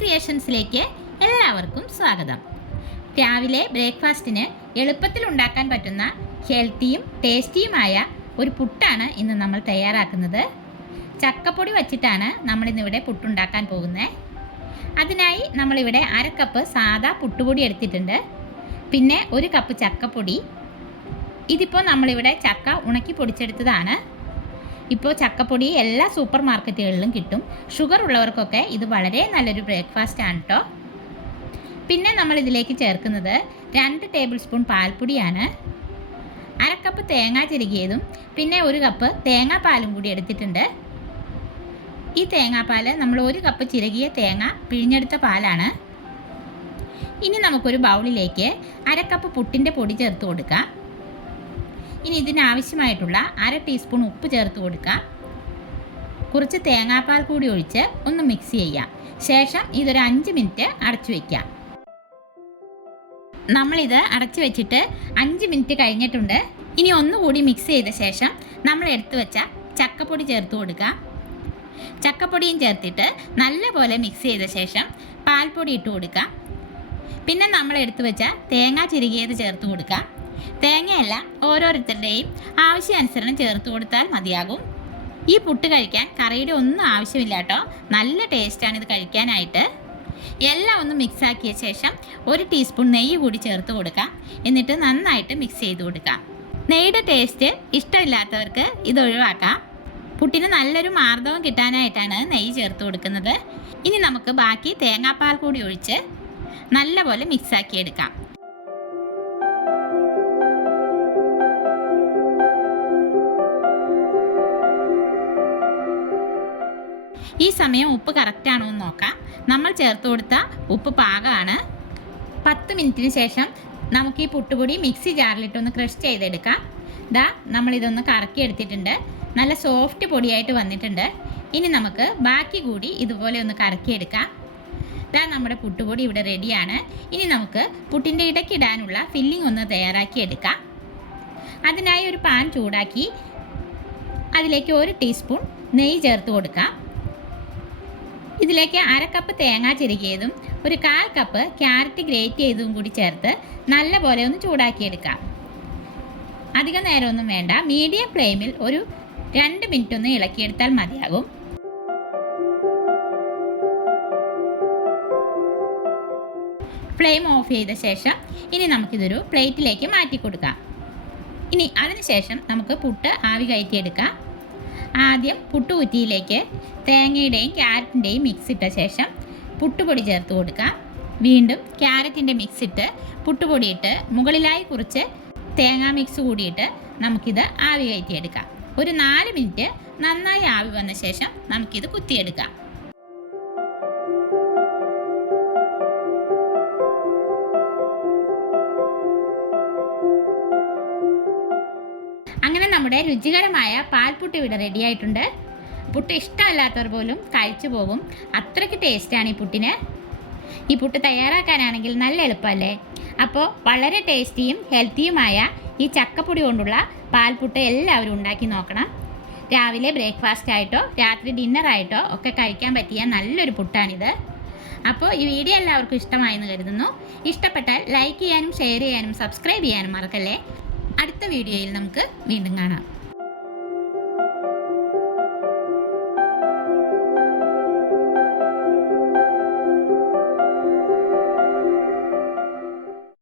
ടിപ്സിലേക്ക് എല്ലാവർക്കും സ്വാഗതം. രാവിലെ ബ്രേക്ക്ഫാസ്റ്റിന് എളുപ്പത്തിൽ ഉണ്ടാക്കാൻ പറ്റുന്ന ഹെൽത്തിയും ടേസ്റ്റിയുമായ ഒരു പുട്ടാണ് ഇന്ന് നമ്മൾ തയ്യാറാക്കുന്നത്. ചക്കപ്പൊടി വച്ചിട്ടാണ് നമ്മളിന്നിവിടെ പുട്ടുണ്ടാക്കാൻ പോകുന്നത്. അതിനായി നമ്മളിവിടെ അര കപ്പ് സാദാ പുട്ടുപൊടി എടുത്തിട്ടുണ്ട്. പിന്നെ ഒരു കപ്പ് ചക്കപ്പൊടി. ഇതിപ്പോൾ നമ്മളിവിടെ ചക്ക ഉണക്കി പൊടിച്ചെടുത്തതാണ്. ഇപ്പോൾ ചക്കപ്പൊടി എല്ലാ സൂപ്പർ മാർക്കറ്റുകളിലും കിട്ടും. ഷുഗർ ഉള്ളവർക്കൊക്കെ ഇത് വളരെ നല്ലൊരു ബ്രേക്ക്ഫാസ്റ്റ് ആണ് കേട്ടോ പിന്നെ നമ്മൾ ഇതിലേക്ക് ചേർക്കുന്നത് രണ്ട് ടേബിൾ സ്പൂൺ പാൽപ്പൊടിയാണ്. അരക്കപ്പ് കപ്പ് തേങ്ങ ചിരുകിയതും പിന്നെ ഒരു കപ്പ് തേങ്ങാപ്പാലും കൂടി എടുത്തിട്ടുണ്ട്. ഈ തേങ്ങാപ്പാൽ നമ്മൾ ഒരു കപ്പ് ചിരകിയ തേങ്ങ പിഴിഞ്ഞെടുത്ത പാലാണ്. ഇനി നമുക്കൊരു ബൗളിലേക്ക് അരക്കപ്പ് കപ്പ് പുട്ടിന്റെ പൊടി ചേർത്ത് കൊടുക്കാം. ഇനി ഇതിനാവശ്യമായിട്ടുള്ള അര ടീസ്പൂൺ ഉപ്പ് ചേർത്ത് കൊടുക്കാം കുറച്ച് തേങ്ങാപ്പാൽ കൂടി ഒഴിച്ച് ഒന്ന് മിക്സ് ചെയ്യാം ശേഷം ഇതൊരു അഞ്ച് മിനിറ്റ് അടച്ചു വയ്ക്കാം നമ്മളിത് അടച്ചു വെച്ചിട്ട് അഞ്ച് മിനിറ്റ് കഴിഞ്ഞിട്ടുണ്ട്. ഇനി ഒന്നുകൂടി മിക്സ് ചെയ്ത ശേഷം നമ്മൾ എടുത്തു വെച്ച ചക്കപ്പൊടി ചേർത്ത് കൊടുക്കാം ചക്കപ്പൊടിയും ചേർത്തിട്ട് നല്ലപോലെ മിക്സ് ചെയ്ത ശേഷം പാൽപ്പൊടി ഇട്ട് കൊടുക്കാം പിന്നെ നമ്മൾ എടുത്തു വെച്ച തേങ്ങ ചിരുകിയത് ചേർത്ത് കൊടുക്കാം തേങ്ങയല്ല ഓരോരുത്തരുടെയും ആവശ്യാനുസരണം ചേർത്ത് കൊടുത്താൽ മതിയാകും. ഈ പുട്ട് കഴിക്കാൻ കറിയുടെ ഒന്നും ആവശ്യമില്ല കേട്ടോ. നല്ല ടേസ്റ്റാണ് ഇത് കഴിക്കാനായിട്ട്. എല്ലാം ഒന്ന് മിക്സ് ആക്കിയ ശേഷം ഒരു ടീസ്പൂൺ നെയ്യ് കൂടി ചേർത്ത് കൊടുക്കാം. എന്നിട്ട് നന്നായിട്ട് മിക്സ് ചെയ്ത് കൊടുക്കാം. നെയ്യുടെ ടേസ്റ്റ് ഇഷ്ടമില്ലാത്തവർക്ക് ഇത് ഒഴിവാക്കാം. പുട്ടിന് നല്ലൊരു മാർദ്ദവം കിട്ടാനായിട്ടാണ് നെയ്യ് ചേർത്ത് കൊടുക്കുന്നത്. ഇനി നമുക്ക് ബാക്കി തേങ്ങാപ്പാൽ കൂടി ഒഴിച്ച് നല്ലപോലെ മിക്സ് ആക്കി എടുക്കാം. ഈ സമയം ഉപ്പ് കറക്റ്റ് ആണോ എന്ന് നോക്കാം. നമ്മൾ ചേർത്ത് കൊടുത്ത ഉപ്പ് പാകമാണ്. പത്ത് മിനിറ്റിന് ശേഷം നമുക്ക് ഈ പുട്ടുപൊടി മിക്സി ജാറിലിട്ടൊന്ന് ക്രഷ് ചെയ്തെടുക്കാം. ദാ നമ്മളിതൊന്ന് കറക്കി എടുത്തിട്ടുണ്ട്. നല്ല സോഫ്റ്റ് പൊടിയായിട്ട് വന്നിട്ടുണ്ട്. ഇനി നമുക്ക് ബാക്കി കൂടി ഇതുപോലെ ഒന്ന് കറക്കിയെടുക്കാം ദാ നമ്മുടെ പുട്ടുപൊടി ഇവിടെ റെഡിയാണ് ഇനി നമുക്ക് പുട്ടിന്റെ ഇടയ്ക്കിടാനുള്ള ഫില്ലിംഗ് ഒന്ന് തയ്യാറാക്കിയെടുക്കാം അതിനായി ഒരു പാൻ ചൂടാക്കി അതിലേക്ക് ഒരു ടീസ്പൂൺ നെയ്യ് ചേർത്ത് കൊടുക്കാം. ഇതിലേക്ക് അര കപ്പ് തേങ്ങ ചിരുകിയതും ഒരു കാൽ കപ്പ് ക്യാരറ്റ് ഗ്രേറ്റ് ചെയ്തതും കൂടി ചേർത്ത് നല്ലപോലെ ഒന്ന് ചൂടാക്കിയെടുക്കാം. അധികം നേരമൊന്നും വേണ്ട. മീഡിയം ഫ്ലെയിമിൽ ഒരു രണ്ട് മിനിറ്റ് ഒന്ന് ഇളക്കിയെടുത്താൽ മതിയാകും. ഫ്ലെയിം ഓഫ് ചെയ്ത ശേഷം ഇനി നമുക്കിതൊരു പ്ലേറ്റിലേക്ക് മാറ്റി കൊടുക്കാം ഇനി അതിനുശേഷം നമുക്ക് പുട്ട് ആവി കയറ്റിയെടുക്കാം. ആദ്യം പുട്ടുകുറ്റിയിലേക്ക് തേങ്ങയുടെയും ക്യാരറ്റിന്റെയും മിക്സ് ഇട്ട ശേഷം പുട്ടുപൊടി ചേർത്ത് കൊടുക്കാം. വീണ്ടും ക്യാരറ്റിന്റെ മിക്സ് ഇട്ട് പുട്ടുപൊടി ഇട്ട് മുകളിലായി കുറച്ച് തേങ്ങാ മിക്സ് കൂടിയിട്ട് നമുക്കിത് ആവി കയറ്റിയെടുക്കാം. ഒരു നാല് മിനിറ്റ് നന്നായി ആവി വന്ന ശേഷം നമുക്കിത് കുത്തിയെടുക്കാം. നമ്മുടെ രുചികരമായ പാൽപുട്ട് ഇവിടെ റെഡിയായിട്ടുണ്ട് പുട്ട് ഇഷ്ടമല്ലാത്തവർ പോലും കഴിച്ചു പോകും. അത്രയ്ക്ക് ടേസ്റ്റാണ് ഈ പുട്ടിന്. ഈ പുട്ട് തയ്യാറാക്കാനാണെങ്കിൽ നല്ല എളുപ്പമല്ലേ? അപ്പോൾ വളരെ ടേസ്റ്റിയും ഹെൽത്തിയുമായ ഈ ചക്കപ്പൊടി കൊണ്ടുള്ള പാൽപുട്ട് എല്ലാവരും ഉണ്ടാക്കി നോക്കണം. രാവിലെ ബ്രേക്ക്ഫാസ്റ്റ് ആയിട്ടോ രാത്രി ഡിന്നറായിട്ടോ ഒക്കെ കഴിക്കാൻ പറ്റിയ നല്ലൊരു പുട്ടാണിത്. അപ്പോൾ ഈ വീഡിയോ എല്ലാവർക്കും ഇഷ്ടമായെന്ന് കരുതുന്നു. ഇഷ്ടപ്പെട്ടാൽ ലൈക്ക് ചെയ്യാനും ഷെയർ ചെയ്യാനും സബ്സ്ക്രൈബ് ചെയ്യാനും മറക്കല്ലേ? അടുത്ത വീഡിയോയിൽ നമുക്ക് വീണ്ടും കാണാം.